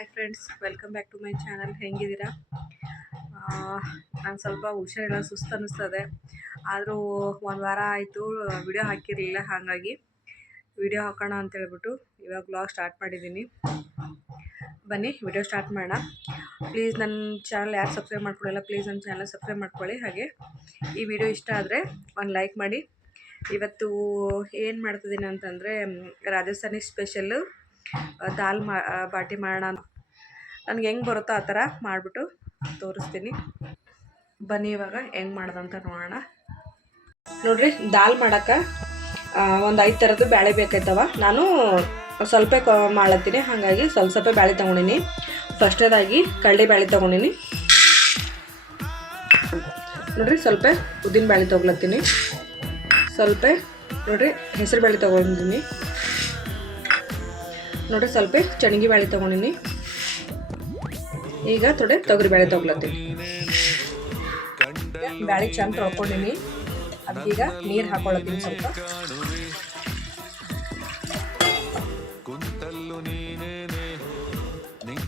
Hi friends, welcome back to my channel. ಹೆಂಗಿದ್ದೀರಾ? ನಾನು ಸ್ವಲ್ಪ ಹುಷಾರಿಲ್ಲ, ಸುಸ್ತು ಅನ್ನಿಸ್ತದೆ. ಆದರೂ ಒಂದು ವಾರ ಆಯಿತು ವಿಡಿಯೋ ಹಾಕಿರಲಿಲ್ಲ. ಹಾಗಾಗಿ ವಿಡಿಯೋ ಹಾಕೋಣ ಅಂತ ಹೇಳ್ಬಿಟ್ಟು ಇವಾಗ ವ್ಲಾಗ್ ಸ್ಟಾರ್ಟ್ ಮಾಡಿದ್ದೀನಿ. ಬನ್ನಿ ವಿಡಿಯೋ ಸ್ಟಾರ್ಟ್ ಮಾಡೋಣ. ಪ್ಲೀಸ್ ನನ್ನ ಚಾನಲ್ ಯಾರು ಸಬ್ಸ್ಕ್ರೈಬ್ ಮಾಡ್ಕೊಳ್ಳಲ್ಲ, ಪ್ಲೀಸ್ ನನ್ನ ಚಾನಲ್ ಸಬ್ಸ್ಕ್ರೈಬ್ ಮಾಡ್ಕೊಳ್ಳಿ. ಹಾಗೆ ಈ ವಿಡಿಯೋ ಇಷ್ಟ ಆದರೆ ಒಂದು ಲೈಕ್ ಮಾಡಿ. ಇವತ್ತು ಏನು ಮಾಡ್ತಿದ್ದೀನಿ ಅಂತಂದರೆ ರಾಜಸ್ಥಾನಿ ಸ್ಪೆಷಲ್ಲು ದಾಲ್ ಬಾಟಿ ಮಾಡೋಣ. ನನಗೆ ಹೆಂಗೆ ಬರುತ್ತೋ ಆ ಥರ ಮಾಡಿಬಿಟ್ಟು ತೋರಿಸ್ತೀನಿ. ಬನ್ನಿ ಇವಾಗ ಹೆಂಗೆ ಮಾಡೋದಂತ ನೋಡೋಣ. ನೋಡಿರಿ, ದಾಲ್ ಮಾಡೋಕ್ಕೆ ಒಂದು 5 ಥರದ್ದು ಬೇಳೆ ಬೇಕಾಯ್ತವ. ನಾನು ಸ್ವಲ್ಪ ಮಾಡತ್ತೀನಿ, ಹಾಗಾಗಿ ಸ್ವಲ್ಪ ಬೇಳೆ ತೊಗೊಂಡಿನಿ. ಫಸ್ಟೇದಾಗಿ ಕಡಲೆ ಬೇಳೆ ತೊಗೊಂಡಿನಿ. ನೋಡಿರಿ, ಸ್ವಲ್ಪ ಉದ್ದಿನ ಬೇಳೆ ತೊಗೊಳತ್ತೀನಿ. ಸ್ವಲ್ಪ ನೋಡಿರಿ ಹೆಸರು ಬೇಳೆ ತೊಗೊಂಡಿನಿ. ನೋಡಿರಿ ಸ್ವಲ್ಪ ಚಣಗಿ ಬೇಳೆ ತೊಗೊಂಡಿನಿ. ಈಗ ಥೋಡೆ ತೊಗರಿ ಬೇಳೆ ತೊಗೊಳತ್ತೀನಿ. ಬೇಳೆ ಚಂದ ತೊಳ್ಕೊಂಡಿನಿ. ಅದಕ್ಕೀಗ ನೀರು ಹಾಕೊಳ್ಳತ್ತೀನಿ. ಸ್ವಲ್ಪ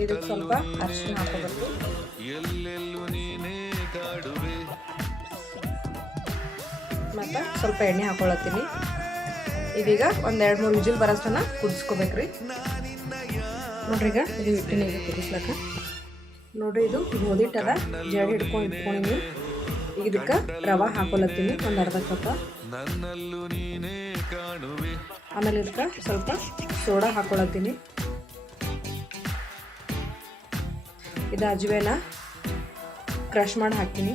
ಇದಕ್ಕೆ ಸ್ವಲ್ಪ ಅರಿಶಿನ ಹಾಕೋಬೇಕು. ಮತ್ತು ಸ್ವಲ್ಪ ಎಣ್ಣೆ ಹಾಕೊಳ್ಳತ್ತೀನಿ. ಇದೀಗ ಒಂದು 2-3 ವಿಜಿಲ್ ಬರೋಷ್ಟನ್ನ ಕುದಿಸ್ಕೋಬೇಕ್ರಿ. ನೋಡ್ರಿ, ಈಗ ಇದು ಹಿಟ್ಟಿನ ಈಗ ಕುದಿಸ್ಲಕ್ಕ. ನೋಡ್ರಿ, ಇದು ಗೋಧಿಟ್ಟದ ಜಡಿ ಇಟ್ಕೊಂಡಿನಿ. ಈಗ ಇದಕ್ಕೆ ರವೆ ಹಾಕೊಳತ್ತೀನಿ, ಒಂದು ಅರ್ಧ ಕಪ್. ಆಮೇಲೆ ಇದಕ್ಕೆ ಸ್ವಲ್ಪ ಸೋಡಾ ಹಾಕೊಳತ್ತೀನಿ. ಇದು ಅಜ್ವೇನ ಕ್ರಷ್ ಮಾಡಿ ಹಾಕ್ತೀನಿ.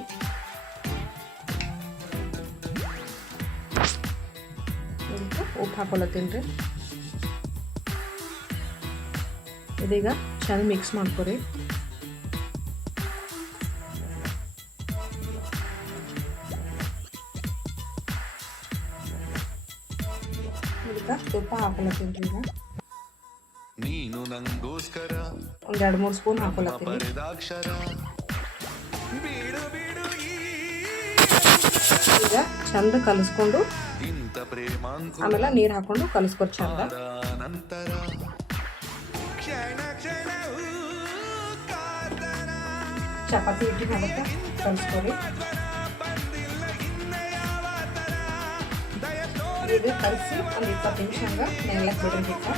ಉಪ್ಪು ಹಾಕೊಳತ್ತೀನಿ ರೀ. ಇದೀಗ ಚೆನ್ನಾಗಿ ಮಿಕ್ಸ್ ಮಾಡ್ಕೊರಿ. ಇದಕ್ಕೆ ತುಪ್ಪ ಹಾಕೊಳತ್ತೀನಿ ರೀ. ಈಗ ಒಂದು 2-3 ಸ್ಪೂನ್ ಹಾಕೊಳತ್ತೀನಿ. ಈಗ ಚಂದ ಕಲಿಸ್ಕೊಂಡು ಆಮೇಲೆ ನೀರು ಹಾಕೊಂಡು ಕಲಿಸ್ಕೊರಿ ಚಂದ. ಚಪಾತಿ ಹಿಟ್ಟಿನ ಅದಕ್ಕೆ ಕಲಿಸ್ಕೊರಿ. ಇದು ಕಲಿಸಿ ಒಂದು 20 ನಿಮಿಷ ಹಂಗೆ ನೆನೆಯಕ್ಕೆ ಬಿಡ್ರಿ. ಹಿಟ್ಟು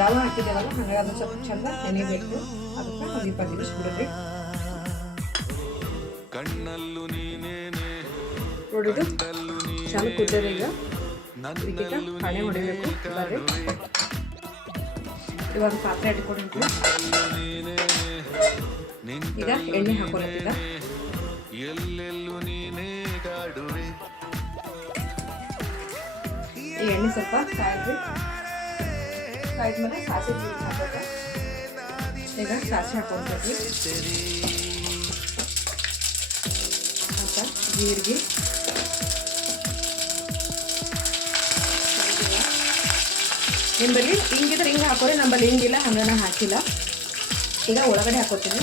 ರವೆ ಹಾಕಿದ್ದೇವಲ್ಲ, ಹಾಗಾಗಿ ಅದು ಸ್ವಲ್ಪ ಚಂದ ನೆನೆಯಬೇಕು. ಅದಕ್ಕೆ ಒಂದು 20 ನಿಮಿಷ ಬಿಡ್ರಿ. ನೋಡಿದ್ದು ಚಂದ ಕುದ್ದರೆ ಈಗ ಇದಕ್ಕೆ ಹಣೆ ಹೊಡಿಬೇಕು. ಬರ್ರಿ, ಇವಾಗ ಪಾತ್ರೆ ಇಟ್ಕೊಂಡಿದ್ವಿ. ಈಗ ಎಣ್ಣೆ ಹಾಕೊಳ್ಳೋದೀಗ. ಈ ಎಣ್ಣೆ ಸ್ವಲ್ಪ ಕಾಯ್ದ್ವಿ. ಕಾಯ್ದ್ಮೇಲೆ ಸಾಸಿವೆ ಜೀರಿಗೆ ಹಾಕೋದು. ಈಗ ಸಾಸಿವೆ ಹಾಕೊಂಡ್ವಿ. ಮತ್ತು ಜೀರಿಗೆ, ನಿಂಬಲ್ಲಿ ಹಿಂಗಿದ್ರೆ ಹಿಂಗೆ ಹಾಕೋರಿ. ನಮ್ಮಲ್ಲಿ ಹಿಂಗಿಲ್ಲ, ಹಂಗನ ಹಾಕಿಲ್ಲ. ಈಗ ಒಳಗಡೆ ಹಾಕೋತೀನಿ.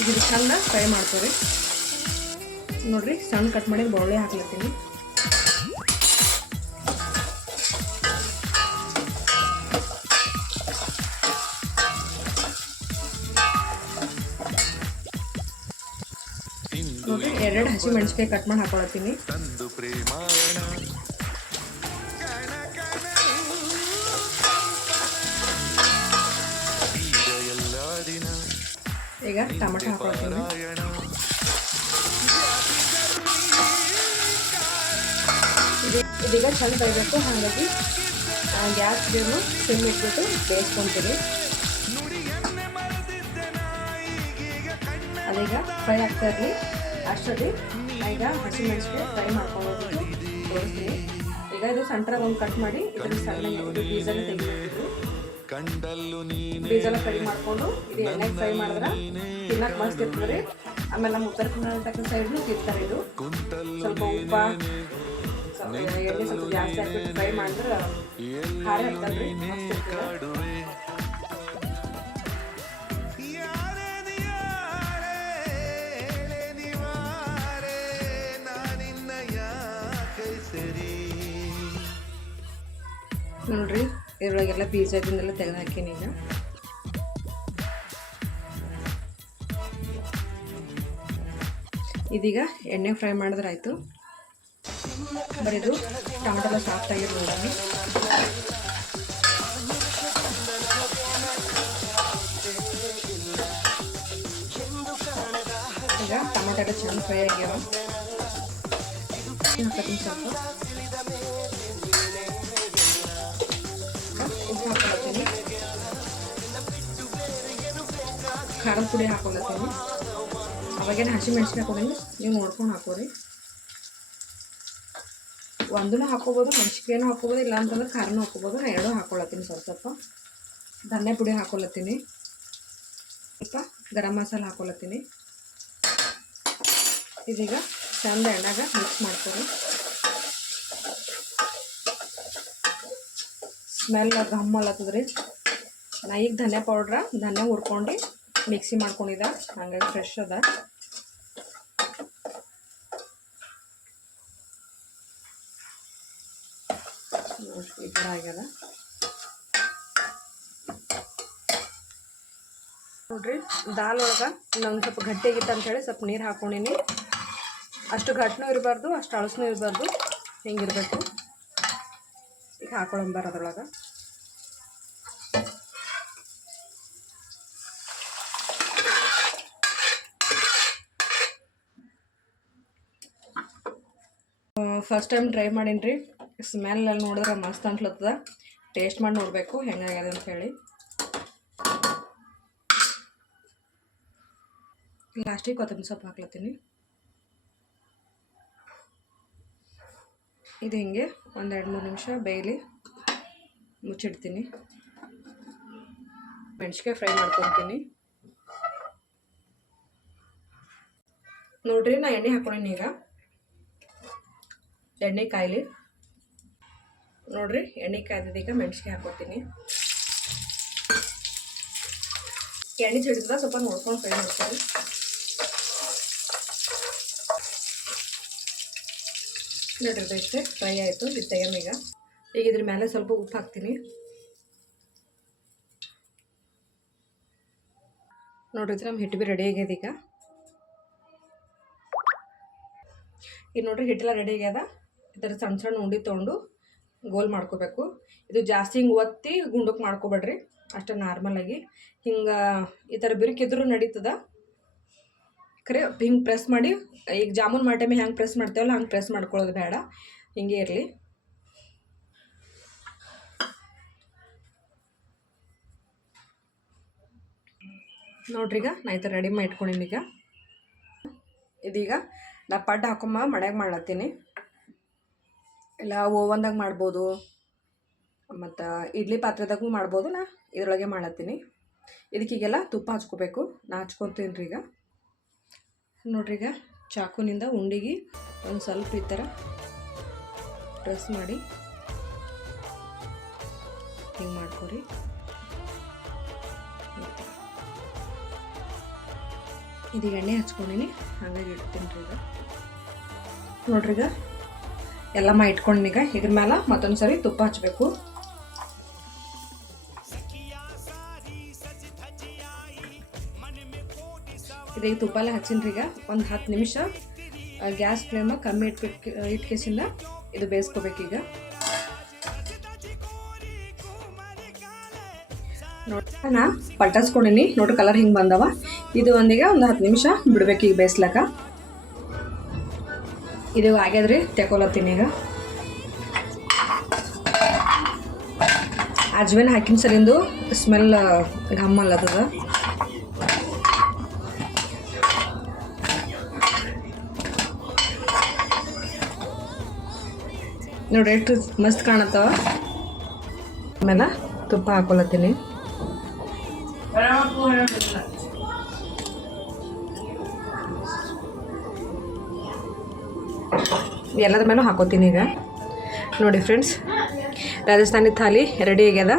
ಇದು ಚಂದ ಫ್ರೈ ಮಾಡ್ಕೊರಿ. ನೋಡ್ರಿ, ಸಣ್ಣ ಕಟ್ ಮಾಡಿ ಬೌಳೆ ಹಾಕ್ಲತ್ತೀನಿ. ನೋಡ್ರಿ, 2 ಹಸಿ ಮೆಣಸಿನಕಾಯಿ ಕಟ್ ಮಾಡಿ ಹಾಕೊಳತ್ತೀನಿ. ಈಗ ಟೊಮೆಟೊ ಹಾಕೊಳ್ತೀನಿ. ಇದೀಗ ಚಂದ ಬೇಯಬೇಕು. ಹಾಗಾಗಿ ಗ್ಯಾಸ್ ಫ್ಲೇಮು ಸಿಮ್ ಇಟ್ಬಿಟ್ಟು ಬೇಯಿಸ್ಕೊತೀನಿ. ಅದೀಗ ಫ್ರೈ ಆಗ್ತಾ ಇರಲಿ. ಅಷ್ಟರಲ್ಲಿ ಈಗ ಹಸಿಮೆಣಸಿಗೆ ಫ್ರೈ ಮಾಡ್ಕೊಂಡು ತೋರಿಸ್ತೀನಿ. ಈಗ ಇದು ಸೆಂಟ್ರಾಗ ಒಂದು ಕಟ್ ಮಾಡಿ ಇದನ್ನು ಸಣ್ಣ ಇದು ಬೀಜನ ತೆಗಿಬೇಕು. ಬೀಜೆಲ್ಲ ಫ್ರೈ ಮಾಡಿಕೊಂಡು ಇದು ಎಣ್ಣೆಗೆ ಫ್ರೈ ಮಾಡಿದ್ರೆ ತಿನ್ನಕ್ಕೆ ಮಸ್ತ್ ಇರ್ತದೆ. ಆಮೇಲೆ ನಮ್ಮ ಉತ್ತರ ಕರ್ನಾಟಕ ಸೈಡ್ನು ತಿಂತಾರೆ. ಇದು ಸ್ವಲ್ಪ ಉಪ್ಪ ಎಣ್ಣೆ ಸ್ವಲ್ಪ ಜಾಸ್ತಿ ಹಾಕ್ಬಿಟ್ಟು ಫ್ರೈ ಮಾಡಿದ್ರೆ ಖಾರ ಇರ್ತದೆ, ಮಸ್ತ್ ಇರ್ತದೆ. ನೋಡ್ರಿ, ಇದರೊಳಗೆಲ್ಲ ಬೀಜದಿಂದೆಲ್ಲ ತೆಗೆದು ಹಾಕೀನಿ. ಈಗ ಇದೀಗ ಎಣ್ಣೆ ಫ್ರೈ ಮಾಡಿದ್ರೆ ಆಯಿತು. ಬರೀದು ಟೊಮೆಟೊ ಸಾಫ್ಟ್ ಆಗಿರೋದು ನೋಡೋಣ. ಈಗ ಟೊಮೆಟೊ ಚೆನ್ನಾಗಿ ಫ್ರೈ ಆಗ್ಯಾವ. ಹಾಕತ್ತೀನಿ ಸ್ವಲ್ಪ ಉಪ್ಪು ಹಾಕೊಳತ್ತೀನಿ, ಖಾರದ ಪುಡಿ ಹಾಕೊಳತ್ತೀನಿ. ಅವಾಗೇನು ಹಸಿಮೆಣ್ಸಿನ ಹಾಕೋದಂಗೆ ನೀವು ನೋಡ್ಕೊಂಡು ಹಾಕೋರಿ. ಒಂದೂ ಹಾಕೋಬೋದು, ಮೆಣ್ಸಿನ್ಕಾಯಿನೂ ಹಾಕೋಬೋದು, ಇಲ್ಲ ಅಂತಂದ್ರೆ ಖಾರನೂ ಹಾಕೋಬೋದು. ನಾನು ಎರಡೂ ಹಾಕೊಳತ್ತೀನಿ. ಸ್ವಲ್ಪ ಧನಿಯಾ ಪುಡಿ ಹಾಕೊಳತ್ತೀನಿ, ಸ್ವಲ್ಪ ಗರಂ ಮಸಾಲ ಹಾಕೊಳತ್ತೀನಿ. ಇದೀಗ ಚಂದ ಎಣ್ಣಾಗ ಮಿಕ್ಸ್ ಮಾಡ್ಕೊರಿ. ಸ್ಮೆಲ್ ಘಮ್ ಅಲ್ಲತ್ತದ್ರಿ. ನಾ ಈಗ ಧನಿಯಾ ಹುರ್ಕೊಂಡು ಮಿಕ್ಸಿ ಮಾಡ್ಕೊಂಡಿದ್ದ, ಹಂಗಾಗಿ ಫ್ರೆಶ್ ಅದ. ಈ ಥರ ಆಗ್ಯದ ನೋಡ್ರಿ. ದಾಲ್ ಒಳಗೆ ಇನ್ನೊಂದು ಸ್ವಲ್ಪ ಗಟ್ಟಿಯಾಗಿತ್ತು ಅಂಥೇಳಿ ಸ್ವಲ್ಪ ನೀರು ಹಾಕ್ಕೊಂಡಿನಿ. ಅಷ್ಟು ಗಟ್ಟಿನೂ ಇರಬಾರ್ದು, ಅಷ್ಟು ಅಳಸನೂ ಇರಬಾರ್ದು, ಹಿಂಗಿರಬೇಕು. ಈಗ ಹಾಕೊಳ್ಳಂಬಾರ ಅದ್ರೊಳಗೆ. ಫಸ್ಟ್ ಟೈಮ್ ಟ್ರೈ ಮಾಡೀನಿ ರೀ. ಸ್ಮೆಲ್ ಅಲ್ಲಿ ನೋಡಿದ್ರೆ ಮಸ್ತ್ ಅನ್ಸ್ಲತ್ತದ. ಟೇಸ್ಟ್ ಮಾಡಿ ನೋಡಬೇಕು ಹೆಂಗಾಗ್ಯದ ಅಂತ ಹೇಳಿ. ಲಾಸ್ಟಿಗೆ ಕೊತ್ತಂಬರಿ ಸೊಪ್ಪು ಹಾಕ್ಲತ್ತೀನಿ. ಇದು ಹಿಂಗೆ ಒಂದು 2-3 ನಿಮಿಷ ಬೇಯಲಿ, ಮುಚ್ಚಿಡ್ತೀನಿ. ಮೆಣಸಿನ್ಕಾಯಿ ಫ್ರೈ ಮಾಡ್ಕೊತೀನಿ ನೋಡ್ರಿ. ನಾ ಎಣ್ಣೆ ಹಾಕ್ಕೊಂಡೀನಿ. ಈಗ ಎಣ್ಣೆ ಕಾಯ್ಲಿ ನೋಡ್ರಿ. ಎಣ್ಣೆ ಕಾಯ್ದಿದ್ದೀಗ ಮೆಣಸಿನ್ಕಾಯಿ ಹಾಕ್ಕೊತೀನಿ. ಎಣ್ಣೆ ಸಿಡಿದ ಸ್ವಲ್ಪ ನೋಡ್ಕೊಂಡು ಫ್ರೈ ಮಾಡ್ತೀನಿ. ನೋಡ್ರಿ ಇಷ್ಟೇ ಫ್ರೈ ಆಯಿತು. ಇದು ತೆಗೆಮೀಗ. ಈಗ ಇದ್ರ ಮೇಲೆ ಸ್ವಲ್ಪ ಉಪ್ಪು ಹಾಕ್ತೀನಿ. ನೋಡ್ರಿ ನಮ್ಮ ಹಿಟ್ಟು ಬಿ ರೆಡಿ ಆಗ್ಯದ. ಈಗ ನೋಡ್ರಿ ಹಿಟ್ಟೆಲ್ಲ ರೆಡಿ ಆಗ್ಯದ. ಈ ಥರ ಸಣ್ಣ ಸಣ್ಣ ಉಂಡೆ ತೊಗೊಂಡು ಗೋಲ್ ಮಾಡ್ಕೋಬೇಕು. ಇದು ಜಾಸ್ತಿ ಹಿಂಗೆ ಒತ್ತಿ ಗುಂಡಕ್ಕೆ ಮಾಡ್ಕೊಬೇಡ್ರಿ, ಅಷ್ಟೇ ನಾರ್ಮಲಾಗಿ ಹಿಂಗೆ ಈ ಥರ ಬಿರುಕಿದ್ರೂ ನಡೀತದ. ಖರೆ ಹಿಂಗೆ ಪ್ರೆಸ್ ಮಾಡಿ, ಈಗ ಜಾಮೂನ್ ಮಾಡೋ ಟೈಮಿಗೆ ಹೆಂಗೆ ಪ್ರೆಸ್ ಮಾಡ್ತೇವಲ್ಲ ಹಂಗೆ ಪ್ರೆಸ್ ಮಾಡ್ಕೊಳ್ಳೋದು ಬೇಡ, ಹಿಂಗೆ ಇರಲಿ. ನೋಡ್ರಿ ಈಗ ನಾ ಈ ಥರ ರೆಡಿ ಮಾಡಿ ಇಟ್ಕೊಂಡಿನಿ. ಈಗ ಇದೀಗ ನಾ ಪಡ್ಡು ಹಾಕೊಂಬ ಮನೆಯಾಗ ಮಾಡ್ಲತ್ತೀನಿ. ಇಲ್ಲ ಓವನ್ದಾಗ ಮಾಡ್ಬೋದು, ಮತ್ತು ಇಡ್ಲಿ ಪಾತ್ರೆದಾಗೂ ಮಾಡ್ಬೋದು. ನಾ ಇದರೊಳಗೆ ಮಾಡ್ಲತ್ತೀನಿ. ಇದಕ್ಕೀಗೆಲ್ಲ ತುಪ್ಪ ಹಚ್ಕೋಬೇಕು. ನಾ ಹಚ್ಕೊತೀನಿ ರೀ. ಈಗ ನೋಡ್ರಿ, ಈಗ ಚಾಕುನಿಂದ ಉಂಡಿಗೆ ಒಂದು ಸ್ವಲ್ಪ ಈ ಥರ ಪ್ರೆಸ್ ಮಾಡಿ ಹಿಂಗೆ ಮಾಡ್ಕೊರಿ. ಇದೀಗ ಎಣ್ಣೆ ಹಚ್ಕೊಂಡಿನಿ, ಹಾಗಾಗಿ ಇಡ್ತೀನಿ ರೀ. ಈಗ ನೋಡ್ರಿ, ಈಗ ಎಲ್ಲ ಇಟ್ಕೊಂಡಿನಿ. ಈಗ ಇದ್ರ ಮೇಲೆ ಮತ್ತೊಂದು ಸರಿ ತುಪ್ಪ ಹಚ್ಚಬೇಕು. ಇದೀಗ ತುಪ್ಪ ಎಲ್ಲ ಹಚ್ಚಿನ್ರಿ. ಈಗ ಒಂದು 10 ನಿಮಿಷ ಗ್ಯಾಸ್ ಫ್ಲೇಮ ಕಮ್ಮಿ ಇಟ್ಕೇಸಿಂದ ಇದು ಬೇಯಿಸ್ಕೋಬೇಕು. ಈಗ ನೋಡಿ ನಾ ಪಲ್ಟಾಸ್ಕೊಂಡಿನಿ. ನೋಡ್ರಿ ಕಲರ್ ಹಿಂಗೆ ಬಂದವ. ಇದು ಒಂದೀಗ ಒಂದು 10 ನಿಮಿಷ ಬಿಡ್ಬೇಕು ಈಗ ಬೇಯಿಸ್ಲಕ್ಕ. ಇದು ಆಗ್ಯದ್ರಿ, ತೆಕೊಲತ್ತೀನಿ. ಈಗ ಅಜ್ವೇನ್ ಹಾಕಿನ ಸರಿಂದು ಸ್ಮೆಲ್ ಘಮ್ ಅಲ್ಲದ. ನೋಡಿ ಎಷ್ಟು ಮಸ್ತ್ ಕಾಣತ್ತವ. ಆಮೇಲೆ ತುಪ್ಪ ಹಾಕೊಳತ್ತೀನಿ. ಎಲ್ಲದ ಮೇಲೂ ಹಾಕೋತೀನಿ. ಈಗ ನೋಡಿ ಫ್ರೆಂಡ್ಸ್, ರಾಜಸ್ಥಾನಿ ಥಾಲಿ ರೆಡಿ ಆಗ್ಯದ.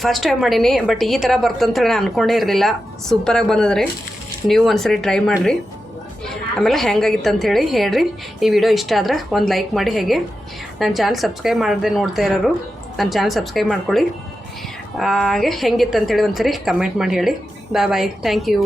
ಫಸ್ಟ್ ಟೈಮ್ ಮಾಡೀನಿ, ಬಟ್ ಈ ಥರ ಬರ್ತಂತೇಳಿ ನಾನು ಅಂದ್ಕೊಂಡೇ ಇರಲಿಲ್ಲ. ಸೂಪರಾಗಿ ಬಂದದ್ರಿ. ನೀವು ಒಂದ್ಸರಿ ಟ್ರೈ ಮಾಡಿರಿ, ಆಮೇಲೆ ಹೆಂಗಾಗಿತ್ತು ಅಂಥೇಳಿ ಹೇಳ್ರಿ. ಈ ವಿಡಿಯೋ ಇಷ್ಟ ಆದ್ರೆ ಒಂದು ಲೈಕ್ ಮಾಡಿ. ಹೇಗೆ ನನ್ನ ಚಾನಲ್ ಸಬ್ಸ್ಕ್ರೈಬ್ ಮಾಡದೆ ನೋಡ್ತಾ ಇರೋರು ನನ್ನ ಚಾನಲ್ ಸಬ್ಸ್ಕ್ರೈಬ್ ಮಾಡ್ಕೊಳ್ಳಿ. ಹಾಗೆ ಹೆಂಗಿತ್ತು ಅಂಥೇಳಿ ಒಂದ್ಸರಿ ಕಮೆಂಟ್ ಮಾಡಿ ಹೇಳಿ. ಬಾಯ್ ಬಾಯ್, ಥ್ಯಾಂಕ್ ಯು.